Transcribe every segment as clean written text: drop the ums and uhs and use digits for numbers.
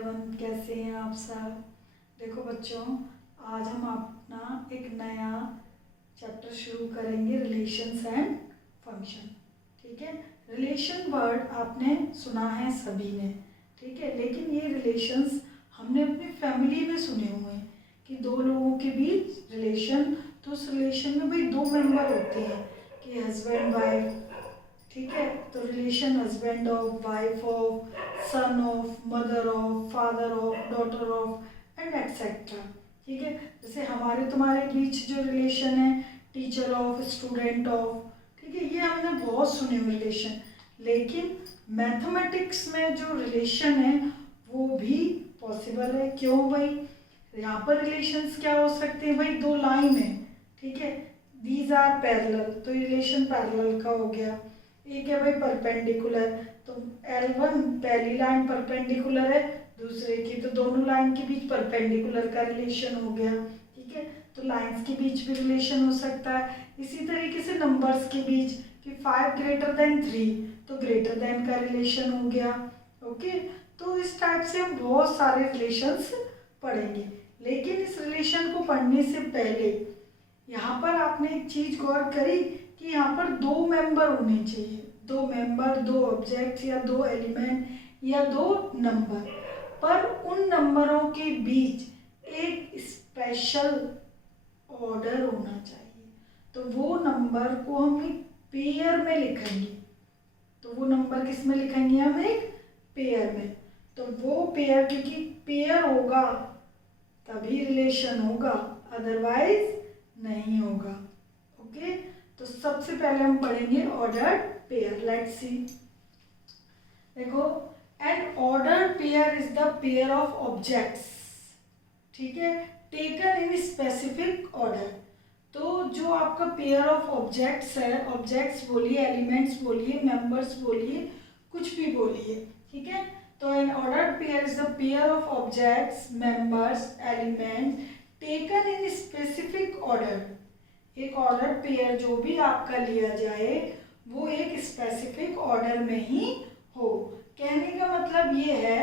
everyone, कैसे हैं आप सब। देखो बच्चों, आज हम अपना एक नया चैप्टर शुरू करेंगे, रिलेशंस एंड फंक्शन। ठीक है, रिलेशन वर्ड आपने सुना है सभी ने, ठीक है, लेकिन ये रिलेशंस हमने अपनी फैमिली में सुने हुए हैं कि दो लोगों के बीच रिलेशन, तो उस रिलेशन में भाई दो मेंबर होते हैं कि हस्बैंड वाइफ। ठीक है, तो relation husband of, wife of, son of, mother of, father of, daughter of and etcetera. ठीक है, जैसे हमारे तुम्हारे बीच जो रिलेशन है, टीचर ऑफ, स्टूडेंट ऑफ। ठीक है, ये हमने बहुत सुने हुए रिलेशन, लेकिन मैथमेटिक्स में जो रिलेशन है वो भी पॉसिबल है। क्यों भाई? यहाँ पर रिलेशंस क्या हो सकते हैं भाई? दो लाइन है, ठीक है, दीज आर पैरेलल, तो रिलेशन पैरेलल का हो गया। एक है भाई परपेंडिकुलर, तो L1 पहली लाइन परपेंडिकुलर है दूसरे की, तो दोनों लाइन के बीच परपेंडिकुलर का रिलेशन हो गया। ठीक है, तो लाइंस के बीच भी रिलेशन हो सकता है। इसी तरीके से नंबर्स के बीच कि 5 ग्रेटर देन 3, तो ग्रेटर देन का रिलेशन हो गया। ओके, तो इस टाइप से हम बहुत सारे रिलेशंस पढ़ेंगे, लेकिन इस रिलेशन को पढ़ने से पहले यहाँ पर आपने एक चीज गौर करी कि यहाँ पर दो मेंबर होने चाहिए, दो मेंबर, दो ऑब्जेक्ट या दो एलिमेंट या दो नंबर, पर उन नंबरों के बीच एक स्पेशल ऑर्डर होना चाहिए। तो वो नंबर को हम एक पेयर में लिखेंगे, तो वो नंबर किस में लिखेंगे? हम एक पेयर में। तो वो पेयर, क्योंकि पेयर होगा तभी रिलेशन होगा, अदरवाइज नहीं होगा। ओके, तो सबसे पहले हम पढ़ेंगे ऑर्डर्ड पेयर। Let's see. देखो, an ordered pair is the pair of objects, ठीक है, टेकन इन स्पेसिफिक ऑर्डर। तो जो आपका पेयर ऑफ ऑब्जेक्ट्स है, ऑब्जेक्ट्स बोलिए, एलिमेंट्स बोलिए, मेंबर्स बोलिए, कुछ भी बोलिए, ठीक है, तो an ordered pair is the pair of objects, members, element taken in specific order. एक ऑर्डर पेयर जो भी आपका लिया जाए वो एक स्पेसिफिक ऑर्डर में ही हो। कहने का मतलब ये है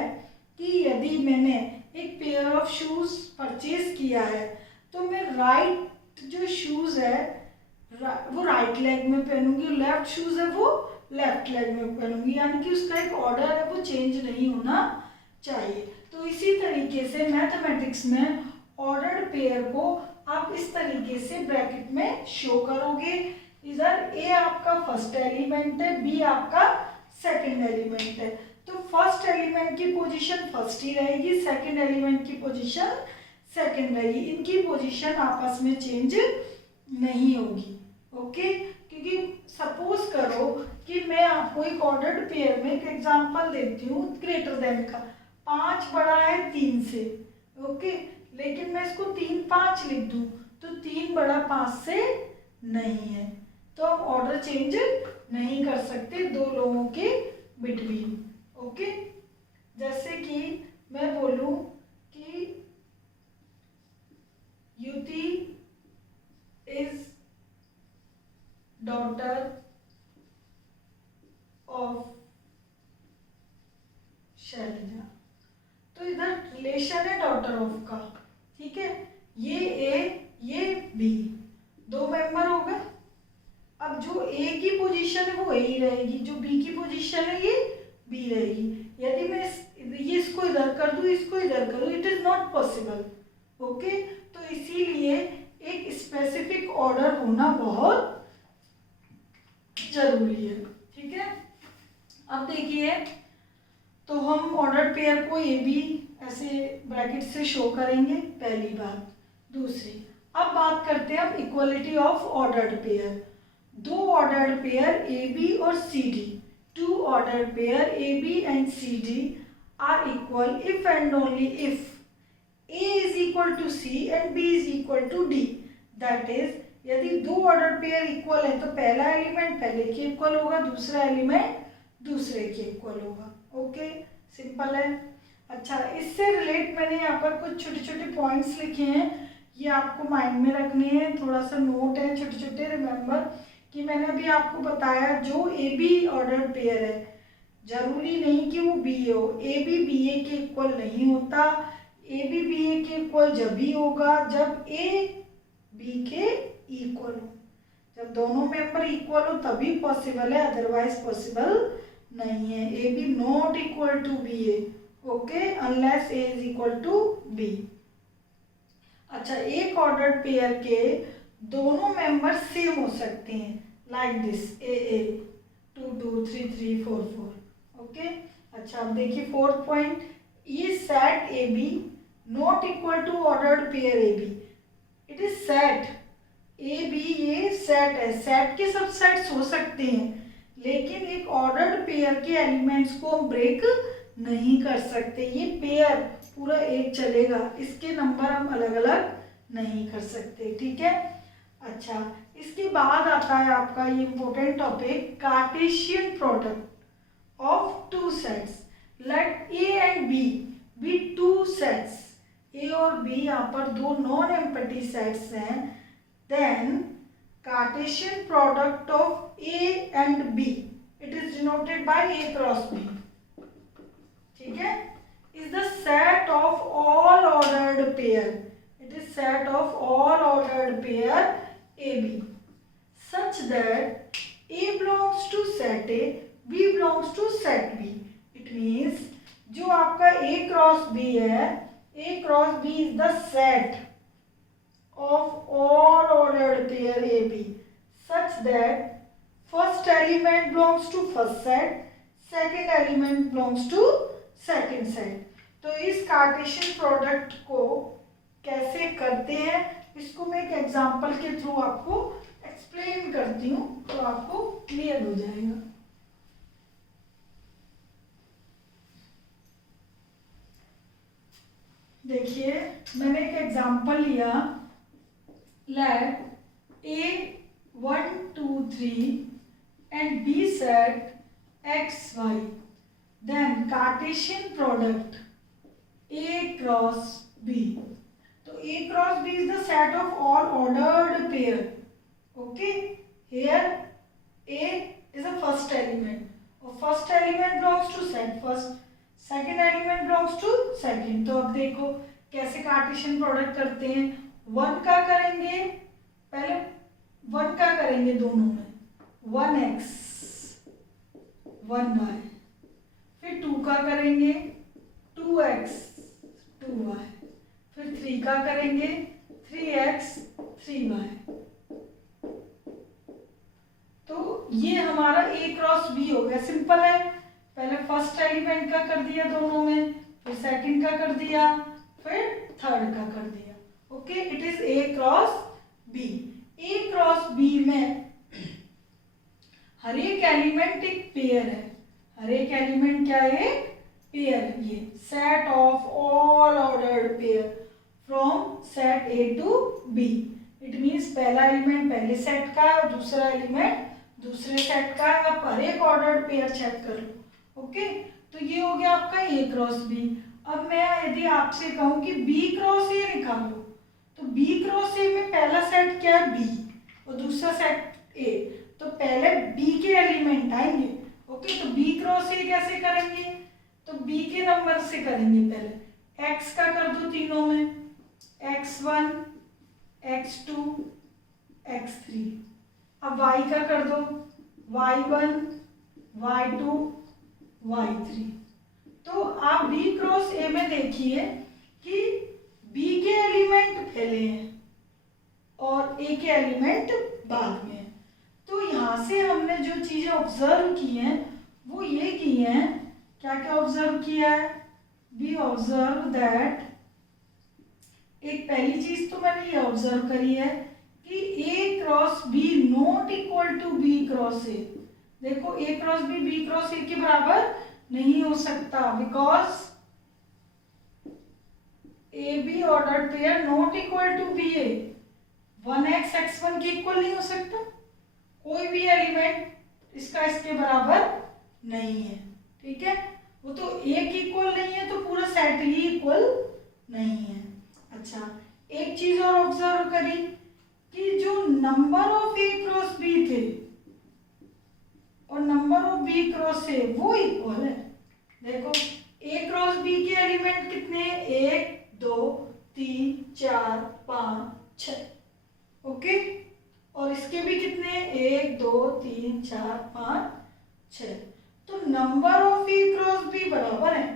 कि यदि मैंने एक पेयर ऑफ शूज परचेज किया है तो मैं राइट जो शूज है वो राइट लेग में पहनूंगी, लेफ्ट शूज है वो लेफ्ट लेग में पहनूंगी, यानी कि उसका एक ऑर्डर है वो चेंज नहीं होना चाहिए। तो इसी तरीके से मैथमेटिक्स में ऑर्डर्ड पेयर को आप इस तरीके से ब्रैकेट में शो करोगे। इधर ए आपका फर्स्ट एलिमेंट है, बी आपका सेकंड एलिमेंट है, तो फर्स्ट एलिमेंट की पोजीशन फर्स्ट ही रहेगी, सेकंड एलिमेंट की पोजीशन सेकंड रहेगी, इनकी पोजीशन आपस में चेंज नहीं होगी। ओके, क्योंकि सपोज करो कि मैं आपको एक ऑर्डर्ड पेयर में एक एग्जांपल देती हूँ ग्रेटर देन का, 5 बड़ा है 3 से। ओके, लेकिन मैं इसको 3 5 लिख दूं तो 3 बड़ा 5 से नहीं है, तो हम ऑर्डर चेंज नहीं कर सकते दो लोगों के बिटवीन। ओके, जैसे कि मैं बोलूं कि युति इज डॉटर ऑफ शैलजा, तो इधर रिलेशन है डॉटर ऑफ का, ठीक है, ये ए ये बी, दो मेंबर हो गए। अब जो ए की पोजीशन है वो ए ही रहेगी, जो बी की पोजीशन है ये बी रहेगी। यदि मैं ये इसको इधर कर दूं, इसको इधर कर दूं, it is not possible. Okay, तो इसीलिए एक स्पेसिफिक ऑर्डर होना बहुत जरूरी है। ठीक है, अब देखिए, तो हम ऑर्डर पेयर को ए बी ऐसे ब्रैकेट से शो करेंगे, पहली बात। दूसरी, अब बात करते हैं हम इक्वलिटी ऑफ ऑर्डर्ड पेयर। दो ऑर्डर्ड पेयर ए बी और C D, two ordered pair A B and C D are equal if and only if A is equal to C and B is equal to D. That is, यदि दो ordered pair equal है तो पहला element पहले के equal होगा, दूसरा element दूसरे के इक्वल होगा। ओके, सिंपल है। अच्छा, इससे रिलेट मैंने यहाँ पर कुछ छोटे छोटे पॉइंट्स लिखे हैं, ये आपको माइंड में रखने हैं, थोड़ा सा नोट है छोटे छोटे। रिमेंबर कि मैंने अभी आपको बताया जो ए बी ऑर्डर पेयर है, जरूरी नहीं कि वो बी ए हो, ए बी बी ए के इक्वल नहीं होता। ए बी बी ए के इक्वल जब भी होगा जब ए बी के इक्वल हो, जब दोनों मेंबर इक्वल हो तभी पॉसिबल है, अदरवाइज पॉसिबल नहीं है। A B not equal to B A, okay, unless A is equal to B. अच्छा, एक ऑर्डर्ड पेयर के दोनों मेंबर सेम हो सकते हैं, like this A A 2 2 3 3 4 4, okay. अच्छा, अब देखिए फोर्थ पॉइंट, ये set A B not equal to ordered pair A B. It is set A B, ये सेट है, सेट के सब सेट्स हो सकते हैं लेकिन एक ऑर्डर्ड पेयर के एलिमेंट्स को हम ब्रेक नहीं कर सकते। ये पेयर पूरा एक चलेगा, इसके नंबर हम अलग अलग नहीं कर सकते, ठीक है। अच्छा, इसके बाद आता है आपका ये important topic, Cartesian product of two sets. Let A and B be two sets, A और बी यहाँ पर दो नॉन एम्प्टी सेट्स हैं, then Cartesian product of A and B, it is denoted by A cross B, ठीक है, is the set of all ordered pair. It is set of all ordered pair AB such that A belongs to set A, B belongs to set B. It means जो आपका A cross B है, A cross B is the set of all ordered pair AB such that first element belongs to first set, second element belongs to second set. तो इस Cartesian product को कैसे करते हैं इसको मैं एक एग्जांपल के थ्रू आपको एक्सप्लेन करती हूँ तो आपको क्लियर हो जाएगा। देखिए, मैंने एक एग्जांपल लिया, let A 1 2 3 and B set X Y, then Cartesian product A cross B. तो A cross B is the set of all ordered pair. Okay, here A is the first element. और first element belongs to set first, second element belongs to second. तो अब देखो कैसे Cartesian product करते हैं। One का करेंगे, पहले वन का करेंगे दोनों में, 1x 1y, फिर 2 का करेंगे 2x 2y, फिर 3 का करेंगे 3x 3y। तो ये हमारा A क्रॉस B हो गया, सिंपल है। पहले फर्स्ट एलिमेंट का कर दिया दोनों में, फिर सेकंड का कर दिया, फिर थर्ड का कर दिया, okay. It is A cross B। A cross B में हर एक एलिमेंट एक पेयर है, हर एक एलिमेंट क्या है, पेयर। ये set of all ordered pair from set A to B. It means पहला एलिमेंट पहले सेट का है और दूसरा एलिमेंट दूसरे सेट का है। आप हर एक ऑर्डर्ड पेयर चेक कर लो, ओके। तो ये हो गया आपका ए क्रॉस बी। अब मैं यदि आपसे कहूँ कि बी क्रॉस ए निकालो, तो बी क्रॉस ए में पहला सेट क्या है, बी, और दूसरा सेट ए, तो पहले बी के एलिमेंट आएंगे, ओके। तो बी क्रॉस ए कैसे करेंगे, तो बी के नंबर से करेंगे। पहले एक्स का कर दो तीनों में, x1 x2 x3। अब y का कर दो, y1 y2 y3। तो आप बी क्रॉस ए में देखिए कि बी के एलिमेंट पहले हैं और ए के एलिमेंट बाद में। तो यहाँ से हमने जो चीजें ऑब्जर्व की हैं वो ये की हैं, क्या क्या ऑब्जर्व किया है, वी ऑब्जर्व दैट, एक पहली चीज तो मैंने ये ऑब्जर्व करी है कि A cross B not equal to B cross A. देखो A cross B cross A के बराबर नहीं हो सकता, because A B ordered pair not equal to B A. 1x x1 के इक्वल नहीं हो सकता, कोई भी एलिमेंट इसका इसके बराबर नहीं है, ठीक है। वो तो एक इक्वल नहीं है तो पूरा सेट ही इक्वल नहीं है। अच्छा, एक चीज और ऑब्जर्व करी कि जो number of A cross B थे और number of B cross A वो इक्वल है। देखो ए क्रॉस बी के एलिमेंट कितने हैं, 1 2 3 4 5 6, ओके। और इसके भी कितने हैं, 1 2 3 4 5 6। तो number of A cross B बराबर है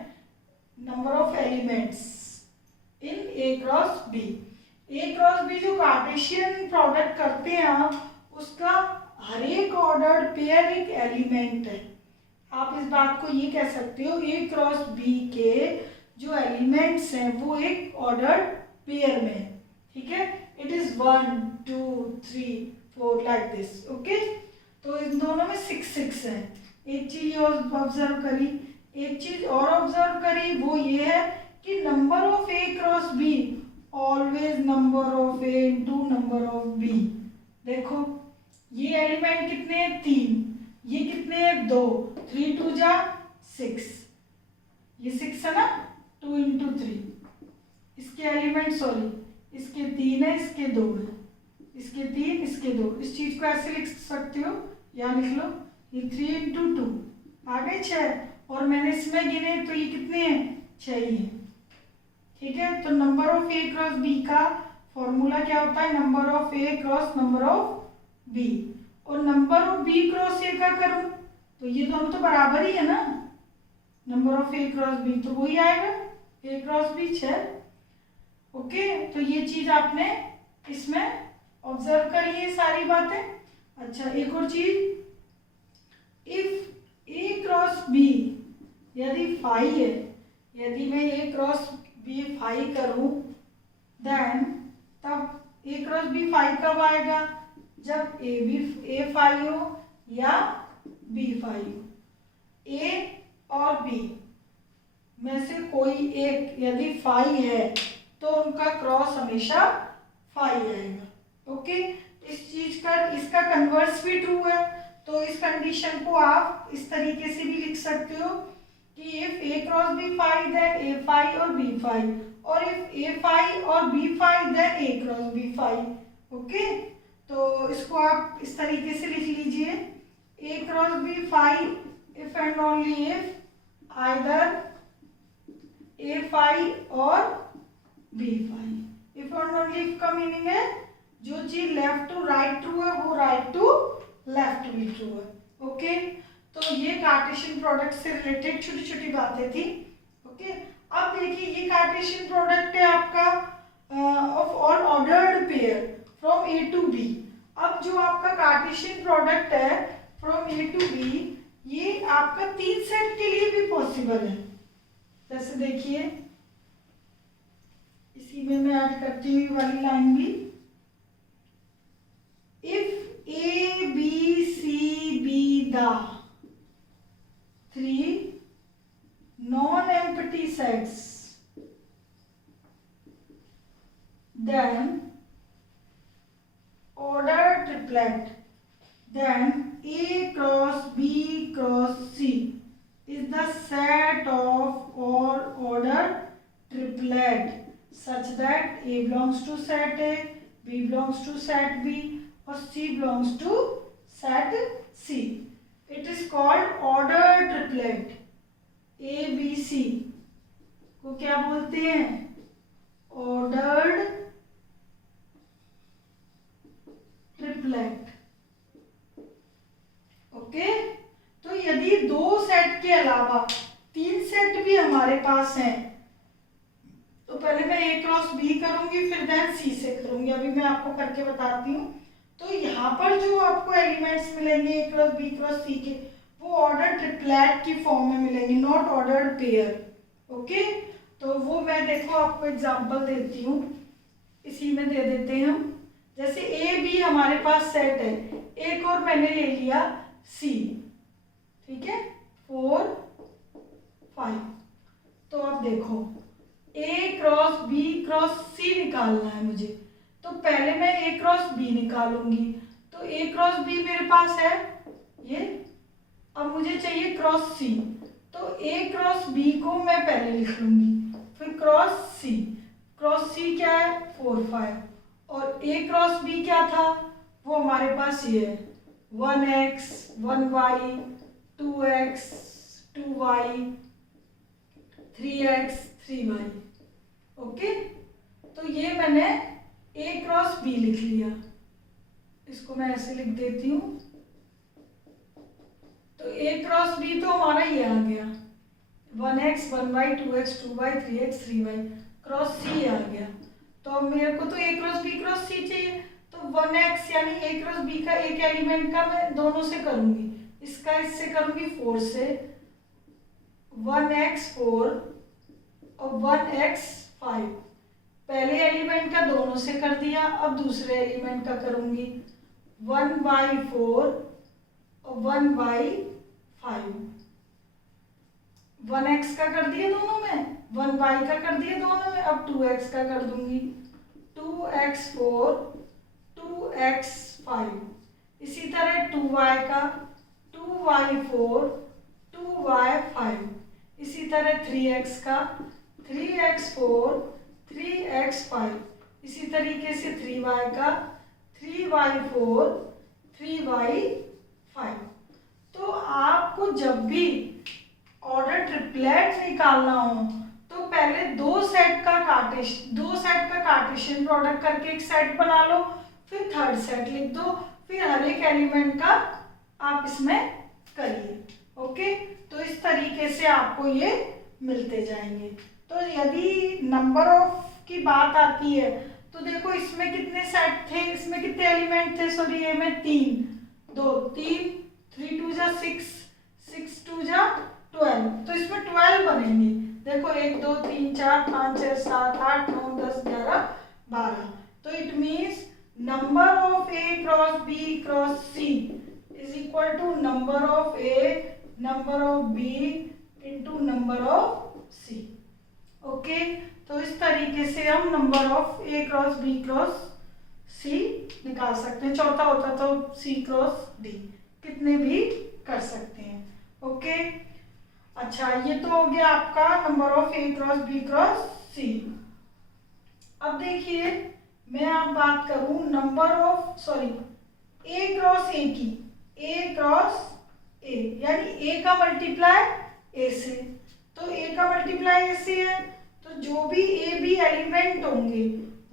number of elements in A cross B. A cross B जो कार्टेशियन प्रोडक्ट करते हैं आप, उसका हर एक ऑर्डर्ड पेयर एक एलिमेंट है। आप इस बात को ये कह सकते हो ए क्रॉस बी के जो एलिमेंट्स हैं वो एक ऑर्डर्ड पेयर में है, ठीक है। It is 1 2 3 4 like this, okay. तो इन दोनों में 6 6 है। एक चीज और ऑब्जर्व करी, एक चीज और ऑब्जर्व करी, वो ये है कि number of A cross B always number of A into number of B. देखो ये एलिमेंट कितने हैं, 3, ये कितने हैं, 2, 3 2 जा 6, ये 6 है ना, 2 इंटू 3। इसके एलिमेंट सॉरी इसके 3 है, इसके 2 है, इसके 3 इसके 2। इस चीज को ऐसे लिख सकते हो, यहाँ लिख लो, ये 3 इंटू 2 आ गए 6, और मैंने इसमें गिने तो ये कितने हैं, 6 ही हैं, ठीक है। तो number of A cross B का फॉर्मूला क्या होता है, number of A cross number of B. और number of B cross A का करूं तो ये दोनों तो बराबर ही है ना, number of A cross B तो वही आएगा, ए क्रॉस बी 6, ओके। तो ये चीज आपने इसमें ऑब्जर्व करी है सारी बातें। अच्छा एक और चीज, इफ ए क्रॉस बी यदि फाई है, यदि मैं ए क्रॉस बी फाई करूं, देन तब ए क्रॉस बी फाई कब आएगा, जब ए फाई हो या बी फाई हो। ए और बी में से कोई एक यदि फाई है तो उनका क्रॉस हमेशा फाई आएगा, ओके। इस चीज का इसका कन्वर्स भी ट्रू है, तो इस कंडीशन को आप इस तरीके से भी लिख सकते हो कि if A cross B phi then A phi और बी फाई, और इफ ए फाई और B phi then A cross B phi, okay. तो इसको आप इस तरीके से लिख लीजिए, A cross B phi if and only if either A phi और B phi. If and only if का मीनिंग है जो चीज लेफ्ट टू राइट ट्रू है वो राइट टू लेफ्ट भी ट्रू है, ओके। तो ये कार्टेशियन प्रोडक्ट से रिलेटेड छोटी छोटी बातें थी, ओके। अब देखिए ये कार्टेशियन प्रोडक्ट है आपका of all ordered pair from A to B. अब जो आपका कार्टेशियन प्रोडक्ट है फ्रॉम ए टू बी, ये आपका 3 सेट के लिए भी पॉसिबल है। जैसे देखिए इसी में मैं ऐड करती हुई वाली लाइन भी, if A B C be the 3 non-empty sets, then order triplet, then A cross B cross C is the set of all ordered triplet such that A belongs to set A, B belongs to set B or C belongs to set C. It is called ordered triplet. A B C को क्या बोलते हैं, ordered triplet, okay. तो यदि 2 set के अलावा 3 set भी हमारे पास हैं तो पहले मैं ए क्रॉस बी करूंगी फिर देन सी से करूंगी, अभी मैं आपको करके बताती हूँ। तो यहाँ पर जो आपको एलिमेंट्स मिलेंगे ए क्रॉस बी क्रॉस सी के, वो ऑर्डर ट्रिपलेट की फॉर्म में मिलेंगे, नॉट ऑर्डर्ड पेयर, ओके। तो वो मैं देखो आपको एग्जांपल देती हूँ, इसी में दे देते हैं हम। जैसे ए बी हमारे पास सेट है, एक और मैंने ले लिया सी, ठीक है, 4 5। तो अब देखो ए क्रॉस बी क्रॉस सी निकालना है मुझे, तो पहले मैं ए क्रॉस बी निकालूंगी। तो ए क्रॉस बी मेरे पास है ये, अब मुझे चाहिए क्रॉस सी, तो ए क्रॉस बी को मैं पहले लिख लूंगी, फिर क्रॉस सी। क्रॉस सी क्या है 4 5, और ए क्रॉस बी क्या था वो हमारे पास ये है 1x 1y 2x 2y 3x 3y। Okay, तो ये मैंने a क्रॉस b लिख लिया, इसको मैं ऐसे लिख देती हूँ। तो a क्रॉस b तो हमारा ये आ गया 1x 1y 2x 2y 3x 3y cross c आ गया। तो अब मेरे को तो a cross b cross c चाहिए, तो 1x यानी a क्रॉस b का एक एलिमेंट का मैं दोनों से करूंगी, इसका इससे करूंगी 4 से, 1x 4 और 1x 5। पहले एलिमेंट का दोनों से कर दिया, अब दूसरे एलिमेंट का करूंगी 1/4 और 1/5। 1x का कर दिया दोनों में, 1y का कर दिया दोनों में, अब 2x का कर दूंगी 2x4 2x5। इसी तरह 2y का 2y4 2y5। इसी तरह 3x का 3x4 3x5। इसी तरीके से 3y का 3y4 3y5। तो आपको जब भी ऑर्डर ट्रिपलेट निकालना हो तो पहले दो सेट का कार्टेशियन प्रोडक्ट करके एक सेट बना लो, फिर थर्ड सेट लिख दो, फिर हर एक एलिमेंट का आप इसमें करिए। ओके, तो इस तरीके से आपको ये मिलते जाएंगे। तो यदि नंबर ऑफ की बात आती है तो देखो इसमें कितने सेट थे, इसमें कितने एलिमेंट थे, सॉरी ये में 3 3 2 जा 6 6 2 जा 12, तो इसमें 12 बनेंगे। देखो 1 2 3 4 5 6 7 8 9 10 11 12। तो it means number of A cross B cross C is equal to number of A number of B into number of C. Okay, तो इस तरीके से हम number of A cross B cross C निकाल सकते हैं। चौथा होता तो सी क्रॉस डी, कितने भी कर सकते हैं। ओके, अच्छा ये तो हो गया आपका number of A cross B cross C. अब देखिए मैं आप बात करूं number of A cross A की, ए क्रॉस ए यानी ए का मल्टीप्लाई ए से, तो ए का मल्टीप्लाई ए से है, तो जो भी ए बी एलिमेंट होंगे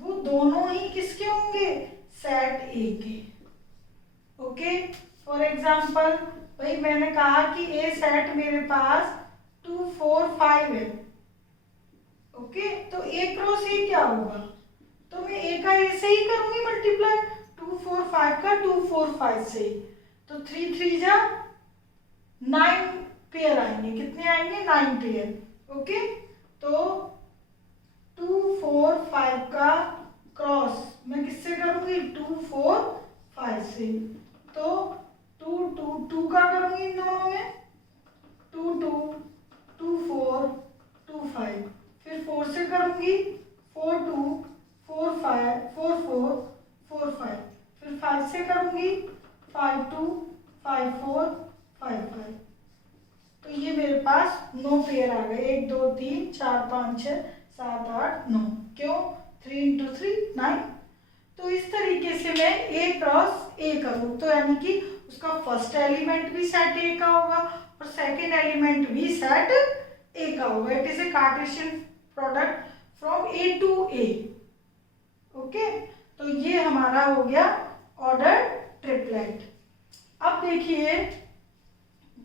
वो दोनों ही किसके होंगे, सेट ए के। ओके, फॉर एग्जाम्पल भाई मैंने कहा कि ए सेट मेरे पास 2 4 5 है। ओके, तो ए क्रॉस ए क्या होगा, तो मैं ए का ए से ही करूंगी मल्टीप्लाई, 2 4 5 का 2 4 5 से, तो 3 3 जा 9 पेयर आएंगे, कितने आएंगे 9 पेयर। ओके, तो 2 4 5 का क्रॉस मैं किससे करूंगी, 2 4 5 से, तो 2 2 2 का करूंगी इन दोनों में, 2 2 2 4 2 5, फिर 4 से करूंगी 4 2 4 5 4 4 4 5, फिर 5 से करूंगी 5 2 5 4 5 5। तो ये मेरे पास 9 पेयर आ गए, 1 2 3 4 5 6 7 8 9। क्यों, 3 इंटू 3 9। तो इस तरीके से मैं ए क्रॉस ए करूँ तो यानी कि उसका फर्स्ट एलिमेंट भी सेट ए का होगा और सेकेंड एलिमेंट भी सेट ए का होगा। It is a Cartesian product from A to A. Okay, तो ये हमारा हो गया ऑर्डर ट्रिपलेट। अब देखिए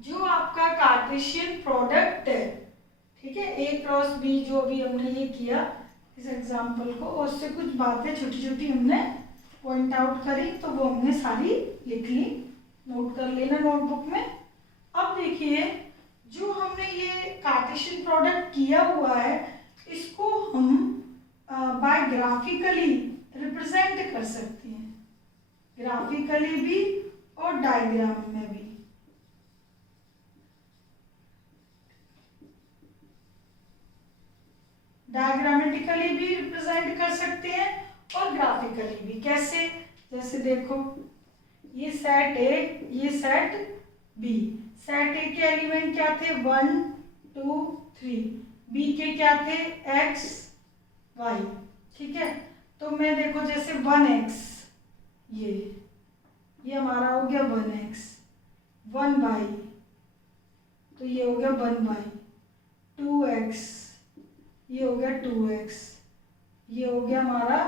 जो आपका कार्टेशियन प्रोडक्ट है, ठीक है, ए क्रॉस बी जो भी हमने ये किया इस एग्जाम्पल को, और उससे कुछ बातें छोटी छोटी हमने पॉइंट आउट करी, तो वो हमने सारी लिख ली, नोट कर लेना नोटबुक में। अब देखिए जो हमने ये कार्टेशियन प्रोडक्ट किया हुआ है इसको हम बाय ग्राफिकली रिप्रेजेंट कर सकते हैं, ग्राफिकली भी और डायग्राम में भी। डायग्रामेटिकली भी रिप्रेजेंट कर सकते हैं और ग्राफिकली भी। कैसे, जैसे देखो ये सेट ए ये सेट बी, सेट ए के एलिमेंट क्या थे 1 2 3, बी के क्या थे x y, ठीक है। तो मैं देखो जैसे 1x ये ये हमारा हो गया 1x, 1y, तो ये हो गया 1y, 2x, ये हो गया 2x, ये हो गया हमारा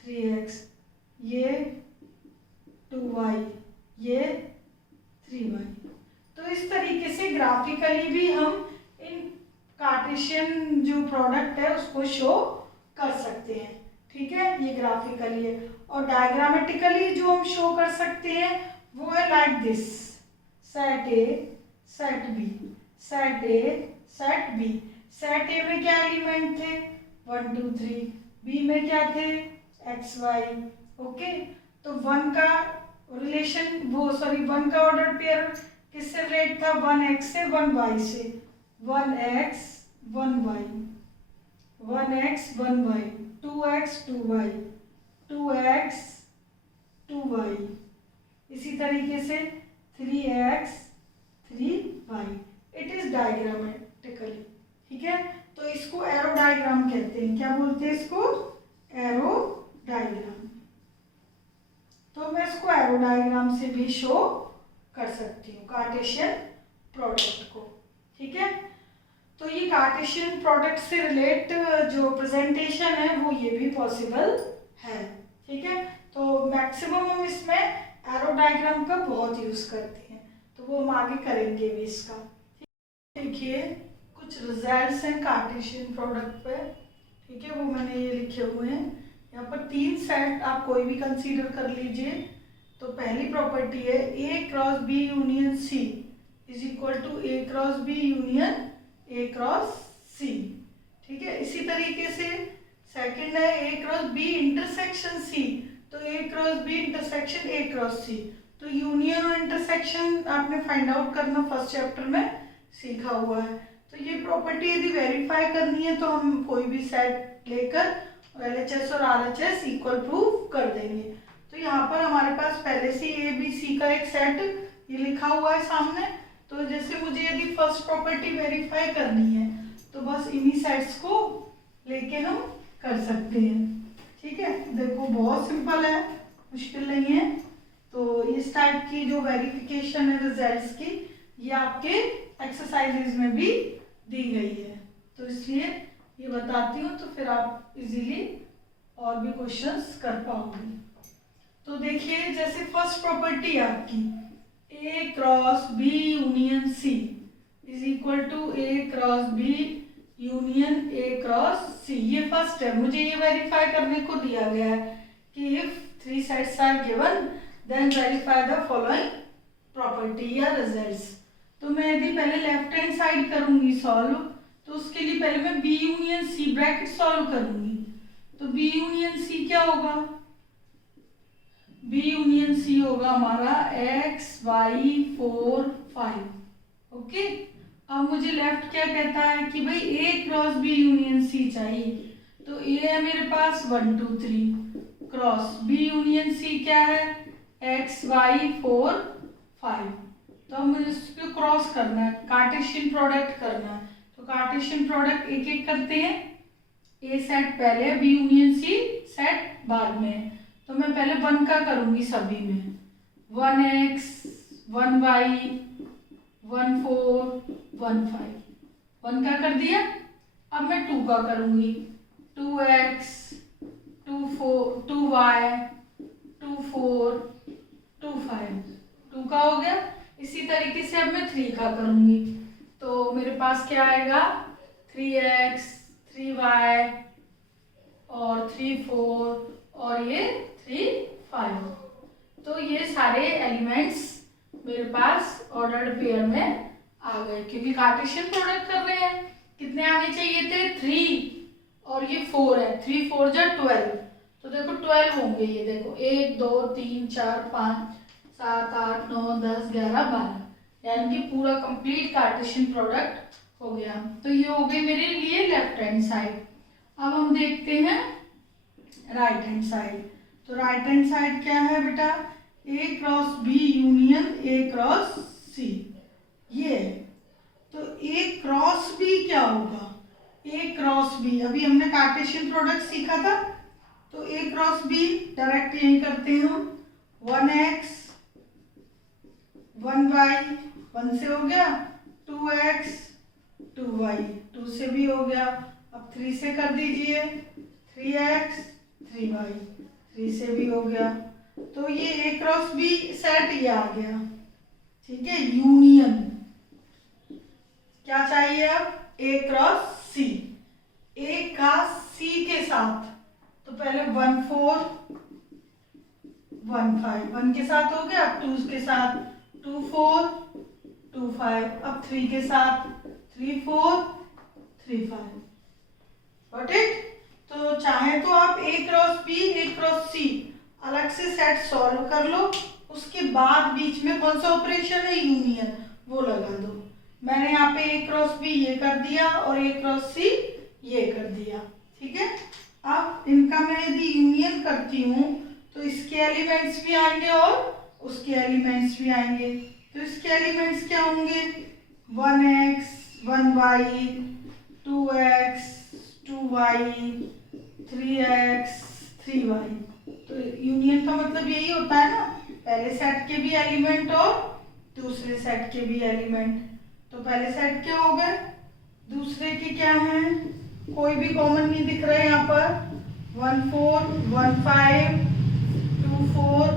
3x, ये 2y, ये 3y। तो इस तरीके से ग्राफिकली भी हम इन कार्टेशियन जो प्रोडक्ट है उसको शो कर सकते हैं। ठीक है, ये ग्राफिकली है। और डायग्रामेटिकली जो हम शो कर सकते हैं वो है like this, set A, set B, set A, set B. Set A में क्या एलिमेंट थे, 1 2 3, बी में क्या थे, एक्स वाई। ओके, तो 1 का रिलेशन वो सॉरी 1 का ऑर्डर पेयर किससे रिलेट था, 1x से 1y से, 1x 1y, 1x 1y, 2x 2y, 2x 2y, इसी तरीके से 3x 3y। It is diagrammatically. ठीक है, तो इसको एरो डायग्राम कहते हैं। क्या बोलते हैं इसको, एरो डायग्राम। तो मैं इसको एरो डायग्राम से भी शो कर सकती हूँ कार्टेशियन प्रोडक्ट को। ठीक है, तो ये कार्टेशियन प्रोडक्ट से रिलेट जो प्रेजेंटेशन है वो ये भी पॉसिबल है। ठीक है, तो मैक्सिमम हम इसमें एरो डायग्राम का बहुत यूज करते हैं, तो वो हम आगे करेंगे भी इसका। देखिए कुछ रिजल्ट्स हैं कार्टेशियन प्रोडक्ट पे। ठीक है, वो मैंने ये लिखे हुए हैं यहाँ पर। 3 सेट आप कोई भी कंसीडर कर लीजिए। तो पहली प्रॉपर्टी है A cross B union C is equal to A cross B union A cross C. ठीक है, इसी तरीके से सेकंड है A cross B intersection C, तो A cross B intersection A cross C. तो यूनियन और इंटरसेक्शन आपने फाइंड आउट करना फर्स्ट चैप्टर में सीखा हुआ है। तो ये प्रॉपर्टी यदि वेरीफाई करनी है तो हम कोई भी सेट लेकर LHS और RHS इक्वल प्रूव कर देंगे। तो यहाँ पर हमारे पास पहले से ए बी सी का एक सेट ये लिखा हुआ है सामने। तो जैसे मुझे यदि फर्स्ट प्रॉपर्टी वेरीफाई करनी है तो बस इन्हीं सेट्स को लेके हम कर सकते हैं। ठीक है, देखो बहुत सिंपल है, मुश्किल नहीं है। तो इस टाइप की जो वेरिफिकेशन है रिजल्ट्स की, ये आपके एक्सरसाइजेज में भी दी गई है, तो इसलिए ये बताती हूँ, तो फिर आप इजीली और भी क्वेश्चंस कर पाओगे। तो देखिए जैसे फर्स्ट प्रॉपर्टी आपकी A cross B union C is equal to A cross B union A cross C, ये फर्स्ट है। मुझे ये वेरीफाई करने को दिया गया है कि if 3 sets are given then verify the following property या रिजल्ट्स। तो मैं यदि पहले लेफ्ट हैंड साइड करूंगी सॉल्व, तो उसके लिए पहले मैं B union C bracket solve करूंगी। तो बी यूनियन सी क्या होगा, बी यूनियन सी होगा हमारा x y 4 5। ओके, अब मुझे लेफ्ट क्या कहता है कि भाई ए क्रॉस बी यूनियन सी चाहिए। तो ए है मेरे पास 1 2 3 क्रॉस बी यूनियन सी क्या है x y 4 5। तो अब मुझे इसको क्रॉस करना है, कार्टेशियन प्रोडक्ट करना है। तो कार्टेशियन प्रोडक्ट एक एक करते हैं। ए सेट पहले, बी यूनियन सी सेट बाद में। तो मैं पहले 1 का करूंगी सभी में, 1x 1y 1 4 1 5, 1 का कर दिया। अब मैं 2 का करूंगी, 2x 2 4 2y 2 4 2 5, 2 का हो गया। इसी तरीके से अब मैं 3 का करूंगी, तो मेरे पास क्या आएगा 3x 3y और 3 4 और ये 3 5। तो ये सारे एलिमेंट्स मेरे पास ऑर्डर्ड पेयर में आ गए, क्योंकि कार्टेशियन प्रोडक्ट कर रहे हैं। कितने आने चाहिए थे 3 और ये 4 है, 3 4 जा 12। तो देखो 12 होंगे, ये देखो 1 2 3 4 5 7 8 9 10 11 12, यानी कि पूरा कंप्लीट कार्टेशियन प्रोडक्ट हो गया। तो ये हो गई मेरे लिए लेफ्ट हैंड साइड। अब हम देखते हैं राइट हैंड साइड। तो राइट हैंड साइड क्या है बेटा, A cross B union A cross C, ये है। तो ए क्रॉस बी क्या होगा, ए क्रॉस बी अभी हमने कार्टेशियन प्रोडक्ट सीखा था। तो ए क्रॉस बी डायरेक्ट यही करते हैं हम, 1x 1y 1 से हो गया, 2x 2y 2 से भी हो गया, अब 3 से कर दीजिए, 3x 3y 3 से भी हो गया। तो ये A क्रॉस B सेट ये आ गया, ठीक है। यूनियन क्या चाहिए अब, A क्रॉस C, A का C के साथ, तो पहले 1 4 1 5 1 के साथ हो गया, अब 2 के साथ 2 4 2 5, अब 3 के साथ 3 4 3 5, गॉट इट। तो चाहे तो आप A cross B A cross C अलग से सेट सॉल्व कर लो, उसके बाद बीच में कौन सा ऑपरेशन है, यूनियन, वो लगा दो। मैंने यहाँ पे A क्रॉस B ये कर दिया और A क्रॉस C ये कर दिया, ठीक है। अब इनका मैं यदि यूनियन करती हूँ तो इसके एलिमेंट्स भी आएंगे और उसके एलिमेंट्स भी आएंगे। तो इसके एलिमेंट्स क्या होंगे, 1x 1y 2x 2y 3x 3y। तो यूनियन का मतलब यही होता है ना, पहले सेट के भी एलिमेंट और दूसरे सेट के भी एलिमेंट। तो पहले सेट के हो गए, दूसरे के क्या हैं, कोई भी कॉमन नहीं दिख रहे यहाँ पर, 1 4 1 5 2 4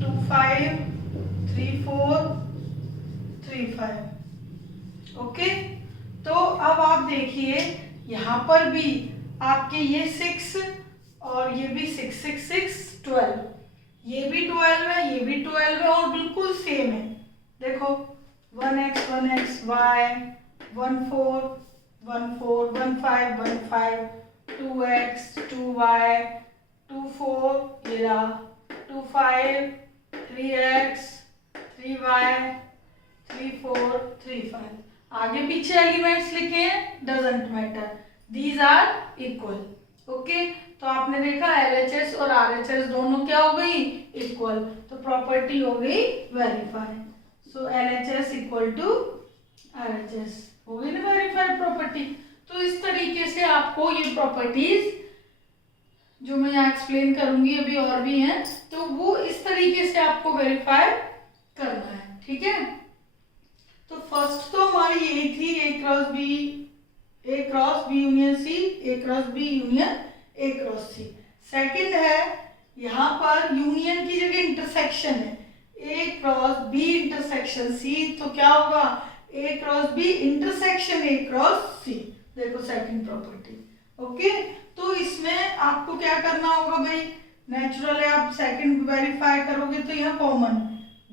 2 5 3 4 3 5, ओके। तो अब आप देखिए यहाँ पर भी आपके ये 6 और ये भी 6 6 6 12, ये भी 12 है, ये भी 12 है और बिल्कुल सेम है। देखो 1x y 1 4 1 4 1 5 1 5 2x 2y 2 4 ये रहा 2 5 3x 3y 3 4 3 5। आगे पीछे एलिमेंट्स लिखे हैं, doesn't matter, these are equal, okay. तो आपने देखा LHS और RHS दोनों क्या हो गई, इक्वल, तो प्रॉपर्टी हो गई verify. So LHS equal to RHS हो गई ना वेरीफाइड प्रॉपर्टी। तो इस तरीके से आपको ये प्रॉपर्टीज जो मैं यहाँ एक्सप्लेन करूंगी, अभी और भी हैं, तो वो इस तरीके से आपको वेरीफाई करना है, ठीक है। तो फर्स्ट तो हमारी यही थी, A cross B union C, A cross B union A cross C। Second है यहाँ पर यूनियन की जगह इंटरसेक्शन है, A cross B intersection C, तो क्या होगा, A cross B intersection A cross C। देखो सेकंड प्रॉपर्टी, ओके। तो इसमें आपको क्या करना होगा भाई, नेचुरल है, आप सेकंड वेरीफाई करोगे तो यहाँ कॉमन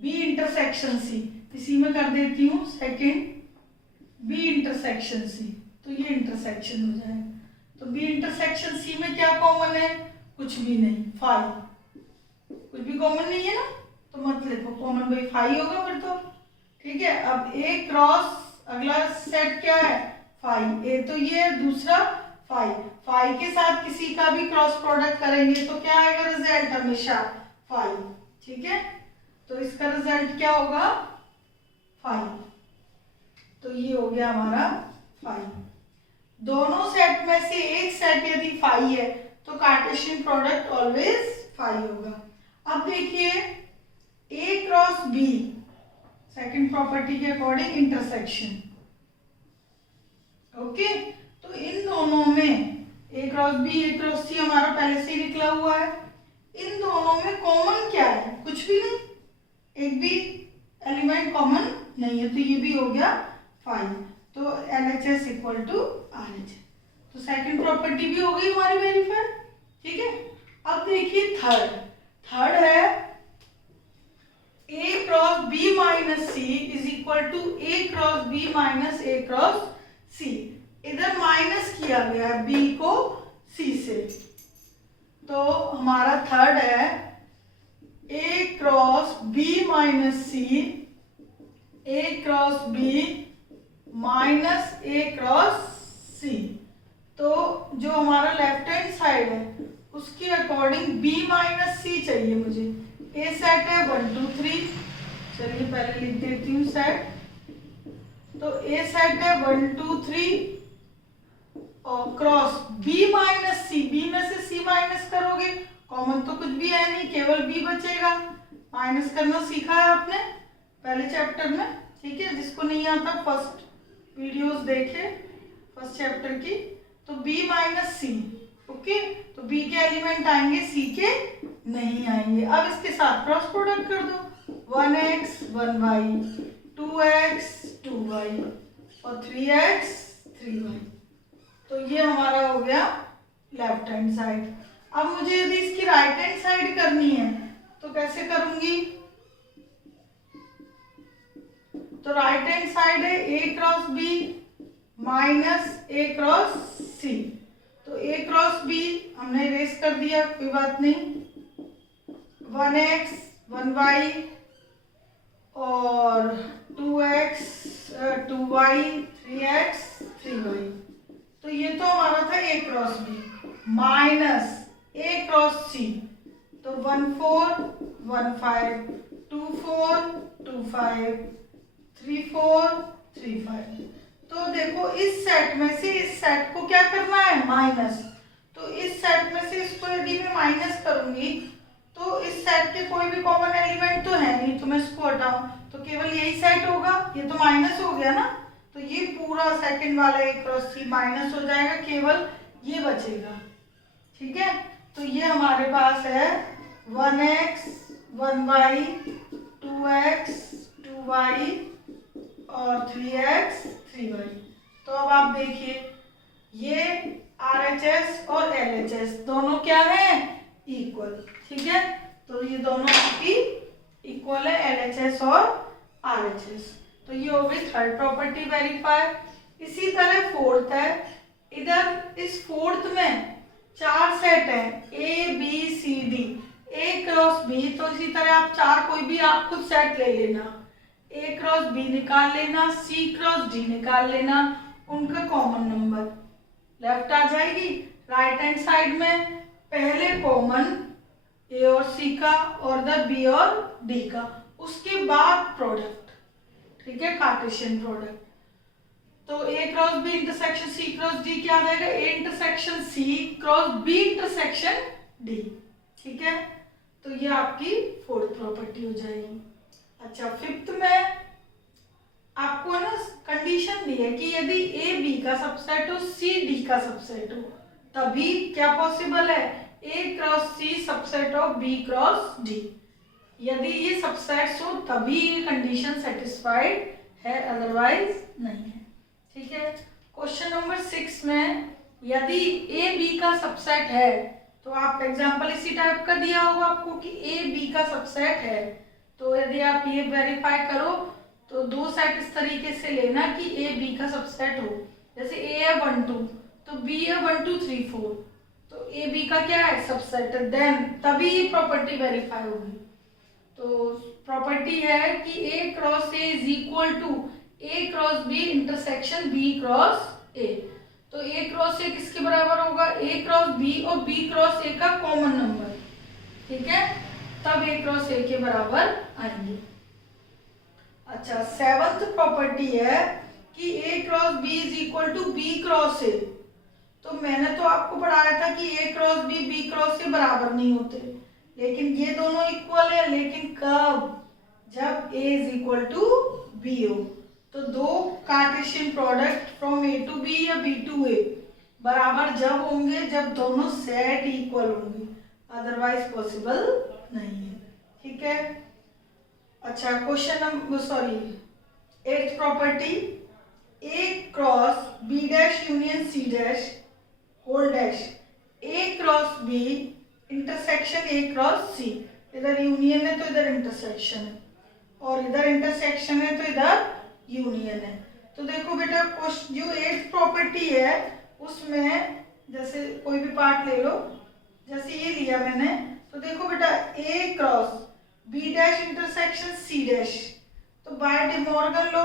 B इंटरसेक्शन C, इसी में कर देती हूँ सेकंड B इंटरसेक्शन C, तो ये इंटरसेक्शन हो जाएगा। तो B इंटरसेक्शन C में क्या कॉमन है, कुछ भी नहीं, 5, कुछ भी कॉमन नहीं है ना, तो मत लिखो कॉमन, भाई 5 होगा फिर तो, ठीक है। अब A क्रॉस अगला सेट क्या है, 5, A तो ये दूसरा 5 के साथ किसी का भी क्रॉस प्रोडक्ट करेंगे तो क्या आएगा रिजल्ट, हमेशा 5, ठीक है। तो इसका रिजल्ट क्या होगा, 5, तो ये हो गया हमारा 5। दोनों सेट में से एक सेट यदि 5 है तो कार्टेशियन प्रोडक्ट ऑलवेज 5 होगा। अब देखिए A cross B second property के अकॉर्डिंग इंटरसेक्शन, ओके। तो इन दोनों में A cross B A cross C हमारा पहले से ही निकला हुआ है, इन दोनों में कॉमन क्या है, कुछ भी नहीं, एक भी एलिमेंट कॉमन नहीं है, तो ये भी हो गया 5। तो LHS इक्वल टू RH, तो सेकंड प्रॉपर्टी भी हो गई हमारी वेरीफाई, ठीक है। अब देखिए थर्ड है A cross B minus C is equal to A cross B minus A cross C। इधर माइनस किया गया है B को C से, तो हमारा थर्ड है A cross B minus C A cross B minus A cross C। तो जो हमारा लेफ्ट हैंड साइड है उसके अकॉर्डिंग B माइनस C चाहिए मुझे। A सेट है 1 2 3, चलिए पहले लिख देती हूँ सेट। तो A सेट है 1 2 3 और cross B minus C, B में से C माइनस करोगे, कॉमन तो कुछ भी है नहीं, केवल B बचेगा, माइनस करना सीखा है आपने पहले चैप्टर में, ठीक है। जिसको नहीं आता फर्स्ट वीडियोस देखे फर्स्ट चैप्टर की। तो b माइनस सी, ओके। तो b के एलिमेंट आएंगे, c के नहीं आएंगे। अब इसके साथ क्रॉस प्रोडक्ट कर दो, 1x 1y, 2x 2y और 3x 3y। तो ये हमारा हो गया लेफ्ट हैंड साइड। अब मुझे यदि इसकी राइट हैंड साइड करनी है तो कैसे करूंगी? तो राइट हैंड साइड है a cross b minus a cross c। तो a क्रॉस b हमने इरेज कर दिया, कोई बात नहीं। 1x 1y और 2x 2y 3x 3y। तो ये तो हमारा था a cross b minus a cross c। तो 1 4 1 5 2 4 2 5 3 4 3 5। तो देखो इस सेट में से इस सेट को क्या करना है? माइनस। तो इस सेट में से इसको यदि मैं माइनस करूंगी तो इस सेट के कोई भी कॉमन एलिमेंट तो है नहीं, तो मैं इसको हटाऊं तो केवल यही सेट होगा। ये तो माइनस हो गया ना, तो ये पूरा सेकंड वाला a क्रॉस c माइनस हो जाएगा, केवल ये बचेगा, ठीक है। तो ये हमारे पास है 1x 1y 2x 2y और 3x 3y। तो अब आप देखिए ये RHS और LHS दोनों क्या है? इक्वल, ठीक है। तो ये दोनों आपकी इक्वल है, LHS और RHS। तो ये हो गई थर्ड प्रॉपर्टी वेरीफाई। इसी तरह फोर्थ है। इधर इस फोर्थ में 4 सेट है A B C D, A cross B। तो इसी तरह आप 4 कोई भी आप खुद सेट ले लेना, A क्रॉस B निकाल लेना, C क्रॉस D निकाल लेना, उनका कॉमन नंबर लेफ्ट आ जाएगी। राइट हैंड साइड में पहले कॉमन A और C का और इधर B और D का, उसके बाद प्रोडक्ट, ठीक है, कार्टेशियन प्रोडक्ट। तो A cross B intersection C cross D क्या आ जाएगा? A intersection C cross B intersection D, ठीक है। तो ये आपकी फोर्थ प्रॉपर्टी हो जाएगी। अच्छा, फिफ्थ में आपको ना कंडीशन दी है कि यदि A B का सबसेट हो C D का सबसेट हो तभी क्या पॉसिबल है? A cross C subset of B cross D। यदि ये सबसेट्स हो तभी ये कंडीशन सेटिस्फाइड है, अदरवाइज नहीं है, ठीक है। क्वेश्चन नंबर 6 में यदि A B का सबसेट है तो आप एग्जांपल इसी टाइप का दिया होगा आपको कि A B का सबसेट है। तो यदि आप ये वेरीफाई करो तो 2 सेट इस तरीके से लेना कि A B का सबसेट हो। जैसे A है 1 2 तो B है 1 2 3 4, तो A B का क्या है? सबसेट है, देन तभी ये प्रॉपर्टी वेरीफाई होगी। तो प्रॉपर्टी है कि A cross A is equal to A cross B intersection B cross A। तो A क्रॉस A किसके बराबर होगा? A क्रॉस B और B क्रॉस A का कॉमन नंबर, ठीक है, तब A क्रॉस A के बराबर आएंगे। अच्छा, सेवंथ प्रॉपर्टी है कि A cross B is equal to B cross A। तो मैंने तो आपको पढ़ाया था कि A cross B B cross A बराबर नहीं होते, लेकिन ये दोनों इक्वल है। लेकिन कब? जब A is equal to B हो। तो दो Cartesian product from A to B या B टू A बराबर जब होंगे जब दोनों सेट इक्वल होंगे, अदरवाइज पॉसिबल नहीं है, ठीक है। अच्छा, question number 8th property, A cross B dash union C dash whole dash A cross B intersection A cross C। इधर यूनियन है तो इधर इंटरसेक्शन है, और इधर इंटरसेक्शन है तो इधर यूनियन है। तो देखो बेटा, जो 8th प्रॉपर्टी है उसमें जैसे कोई भी पार्ट ले लो, जैसे ये लिया मैंने, तो देखो बेटा A cross B dash intersection C dash. तो by De Morgan law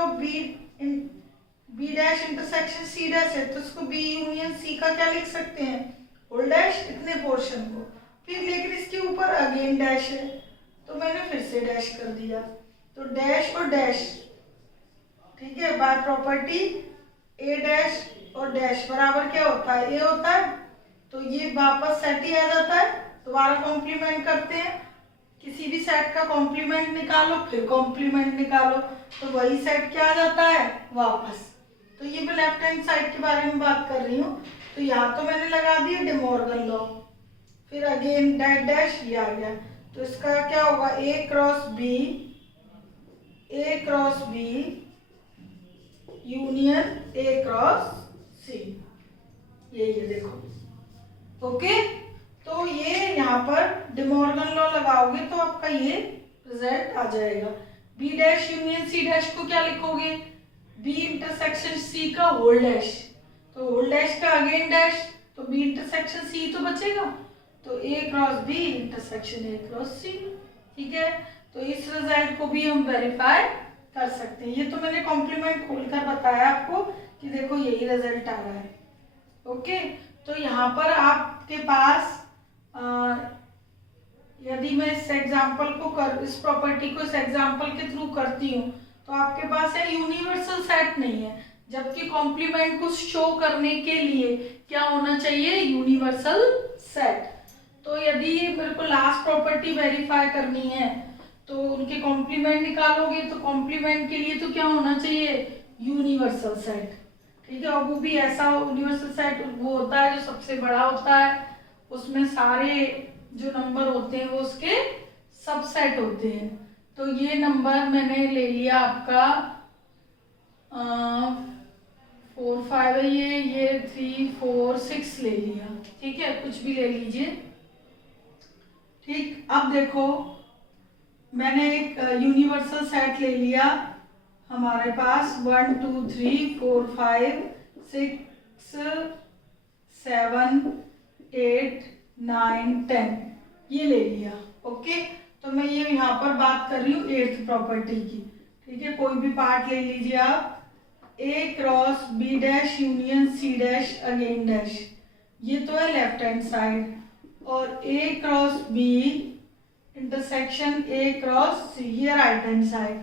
B dash intersection C dash है तो इसको B यूनियन C का क्या लिख सकते हैं? होल डैश, इतने पोर्शन को। फिर लेकिन इसके ऊपर अगेन डैश है तो मैंने फिर से डैश कर दिया। तो डैश और डैश, ठीक है, बाय प्रॉपर्टी A डैश और डैश बराबर क्या होता है? A होता है। तो ये वापस सेट ही आ जाता है, दोबारा कॉम्प्लीमेंट करते हैं। किसी भी सेट का कॉम्प्लीमेंट निकालो फिर कॉम्प्लीमेंट निकालो तो वही सेट क्या आ जाता है वापस। तो ये मैं लेफ्ट हैंड साइड के बारे में बात कर रही हूँ। तो यहाँ तो मैंने लगा दिया डे मॉर्गन लॉ, फिर अगेन डैश डैश ये आ गया। तो इसका क्या होगा A cross B union A cross C, यही है देखो। ओके, तो ये यहाँ पर डे मॉर्गन लॉ लगाओगे तो आपका ये रिजल्ट आ जाएगा। B dash union C dash को क्या लिखोगे, बी इंटरसेक्शन सी का होल डैश, तो होल डैश का अगेन डैश, तो बी इंटरसेक्शन सी तो बचेगा, तो A cross B intersection A cross C. ठीक है, तो इस रिजल्ट को भी हम वेरीफाई कर सकते हैं। ये तो मैंने कॉम्प्लीमेंट खोलकर बताया आपको कि देखो यही रिजल्ट आ रहा है। ओके, तो यहाँ पर आपके पास यदि मैं इस एग्जाम्पल को इस प्रॉपर्टी को इस एग्जाम्पल के थ्रू करती हूँ तो आपके पास है यूनिवर्सल सेट नहीं है, जबकि कॉम्प्लीमेंट को शो करने के लिए क्या होना चाहिए यूनिवर्सल सेट। तो यदि मेरे को लास्ट प्रॉपर्टी वेरीफाई करनी है तो उनके कॉम्प्लीमेंट निकालोगे तो कॉम्प्लीमेंट के लिए तो क्या होना चाहिए यूनिवर्सल सेट। ठीक है, और वो भी ऐसा यूनिवर्सल सेट वो होता है जो सबसे बड़ा होता है, उसमें सारे जो नंबर होते हैं वो उसके सबसेट होते हैं। तो ये नंबर मैंने ले लिया आपका 4 5 है, ये 3 4 6 ले लिया। ठीक है, कुछ भी ले लीजिए। ठीक, अब देखो मैंने एक यूनिवर्सल सेट ले लिया, हमारे पास 1 2 3 4 5 6 7 8 9 10 ये ले लिया। ओके, तो मैं ये यहाँ पर बात कर रही हूँ 8th प्रॉपर्टी की। ठीक है, कोई भी पार्ट ले लीजिए आप, A cross B dash union C dash again dash, ये तो है लेफ्ट हैंड साइड, और A cross B intersection A cross C ये राइट हैंड साइड।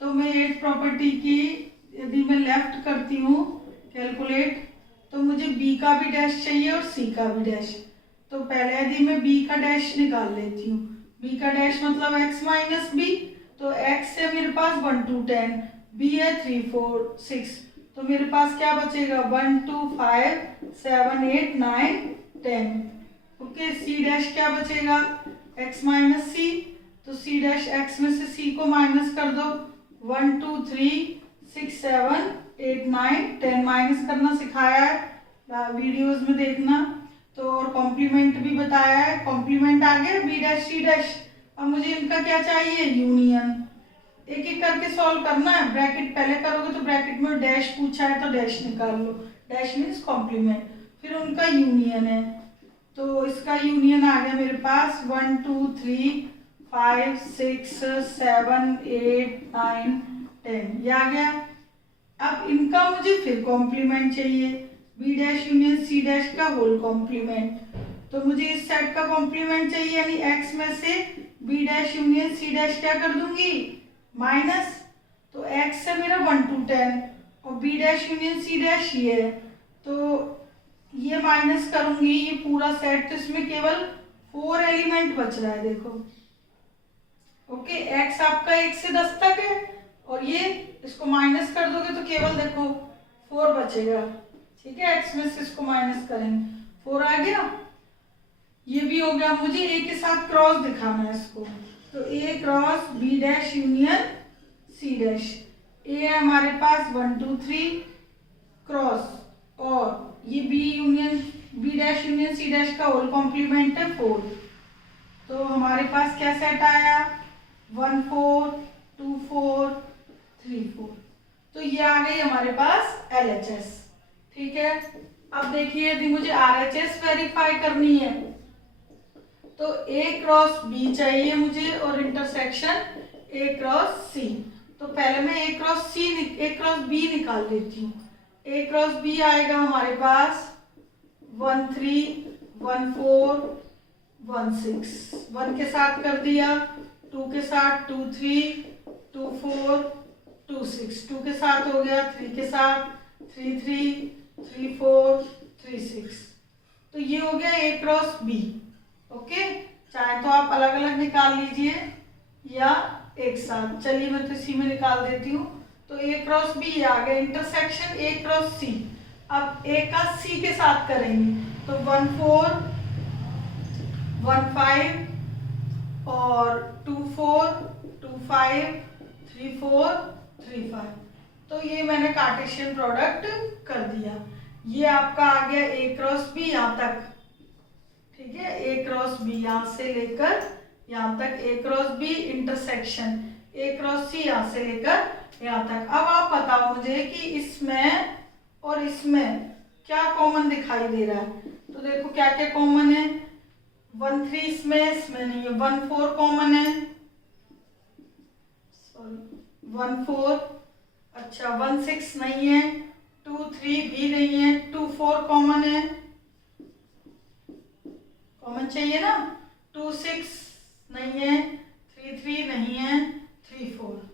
तो मैं 8th प्रॉपर्टी की यदि मैं लेफ्ट करती हूँ कैलकुलेट, तो मुझे बी का भी डैश चाहिए और सी का भी डैश। तो पहले यदि मैं बी का डैश निकाल लेती हूँ, बी का डैश मतलब x माइनस बी, तो x है मेरे पास 1 2 10, b है 3 4 6, तो मेरे पास क्या बचेगा 1 2 5 7 8 9 10। ओके, c डैश क्या बचेगा x माइनस सी, तो c डैश x में से c को माइनस कर दो, 1 2 3 6 7 8 9 10 माइनस करना सिखाया है वीडियोस में देखना। तो और कॉम्प्लीमेंट भी बताया है, कॉम्प्लीमेंट आ गया बी डैश सी डैश। अब मुझे इनका क्या चाहिए यूनियन, एक एक करके सॉल्व करना है। ब्रैकेट पहले करोगे तो ब्रैकेट में डैश पूछा है तो डैश निकाल लो, डैश मीन्स कॉम्प्लीमेंट, फिर उनका यूनियन है। तो इसका यूनियन आ गया मेरे पास 1 2 3 5 6 7 8 9 10 ये आ गया। अब इनका मुझे फिर कॉम्प्लीमेंट चाहिए, B dash union C dash का होल कॉम्प्लीमेंट। तो मुझे इस सेट का कॉम्प्लीमेंट चाहिए, यानी x में से B dash union C dash क्या कर दूंगी माइनस, तो x है मेरा 1 2 10 और B dash union C dash ये है, तो ये माइनस करूंगी ये पूरा सेट, तो इसमें केवल 4 एलिमेंट बच रहा है देखो। ओके, x आपका 1 से 10 तक है और ये इसको माइनस कर दोगे तो केवल देखो 4 बचेगा। ठीक है, x में से इसको माइनस करेंगे 4 आ गया, ये भी हो गया। मुझे a के साथ क्रॉस दिखाना है इसको, तो a cross b dash union c dash, a है हमारे पास 1 2 3 क्रॉस, और ये b dash union c dash का होल कॉम्प्लीमेंट है 4। तो हमारे पास क्या सेट आया 1 4 2 4 3 4, तो ये आ गई हमारे पास LHS। ठीक है, अब देखिए यदि मुझे RHS वेरीफाई करनी है तो A क्रॉस B चाहिए मुझे और इंटरसेक्शन A क्रॉस C। तो पहले मैं A क्रॉस B निकाल लेती हूँ। A क्रॉस B आएगा हमारे पास 1 3 1 4 1 6, 1 के साथ कर दिया, 2 के साथ 2 3 2 4 2 6, 2 के साथ हो गया, 3 के साथ 3 3 3 4 3 6, तो ये हो गया A क्रॉस B। ओके, चाहे तो आप अलग अलग निकाल लीजिए या एक साथ। चलिए मैं तो इसी में निकाल देती हूँ। तो ए क्रॉस बी आ गया, इंटरसेक्शन ए क्रॉस सी। अब ए का सी के साथ करेंगे तो 1 4 1 5 और 2 4 2 5 3 4 3 5। तो ये मैंने कार्टेशियन प्रोडक्ट कर दिया। ये आपका आ गया ए क्रॉस बी यहाँ तक, ठीक है, ए क्रॉस बी यहाँ से लेकर यहाँ तक, A cross B intersection A cross C यहाँ से लेकर यहाँ तक। अब आप बताओ मुझे कि इसमें और इसमें क्या कॉमन दिखाई दे रहा है। तो देखो क्या क्या कॉमन है। 1 3 इसमें नहीं है। 1 4 कॉमन है, सॉरी 1 4। अच्छा 1 6 नहीं है, 2 3 भी नहीं है, 2 4 कॉमन है, कॉमन चाहिए ना। 2 6 नहीं है, 3 3 नहीं है, 3 4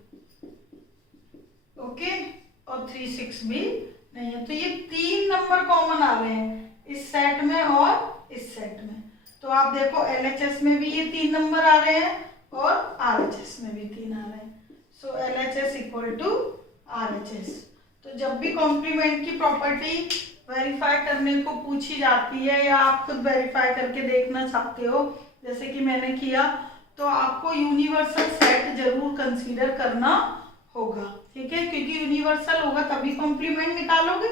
ओके, और 3 6 भी नहीं है। तो ये 3 नंबर कॉमन आ रहे हैं इस सेट में और इस सेट में। तो आप देखो LHS में भी ये 3 नंबर आ रहे हैं और RHS में भी 3 आ रहे हैं। सो LHS इक्वल टू RHS। तो जब भी कॉम्प्लीमेंट की प्रॉपर्टी वेरीफाई करने को पूछी जाती है या आप खुद वेरीफाई करके देखना चाहते हो जैसे कि मैंने किया, तो आपको यूनिवर्सल सेट जरूर कंसीडर करना होगा, ठीक है, क्योंकि यूनिवर्सल होगा तभी कॉम्प्लीमेंट निकालोगे,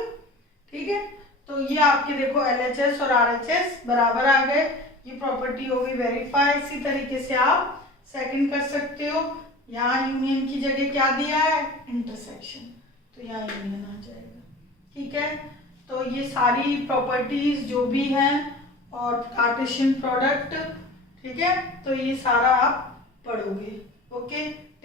ठीक है। तो ये आपके देखो LHS और RHS बराबर आ गए, ये प्रॉपर्टी होगी वेरीफाई। इसी तरीके से आप सेकंड कर सकते हो। यहाँ यूनियन की जगह क्या दिया है, इंटरसेक्शन, तो यहाँ यूनियन आ जाएगा, ठीक है। तो ये सारी प्रॉपर्टीज जो भी हैं और कार्टेशियन प्रोडक्ट, ठीक है, तो ये सारा आप पढ़ोगे, ओके।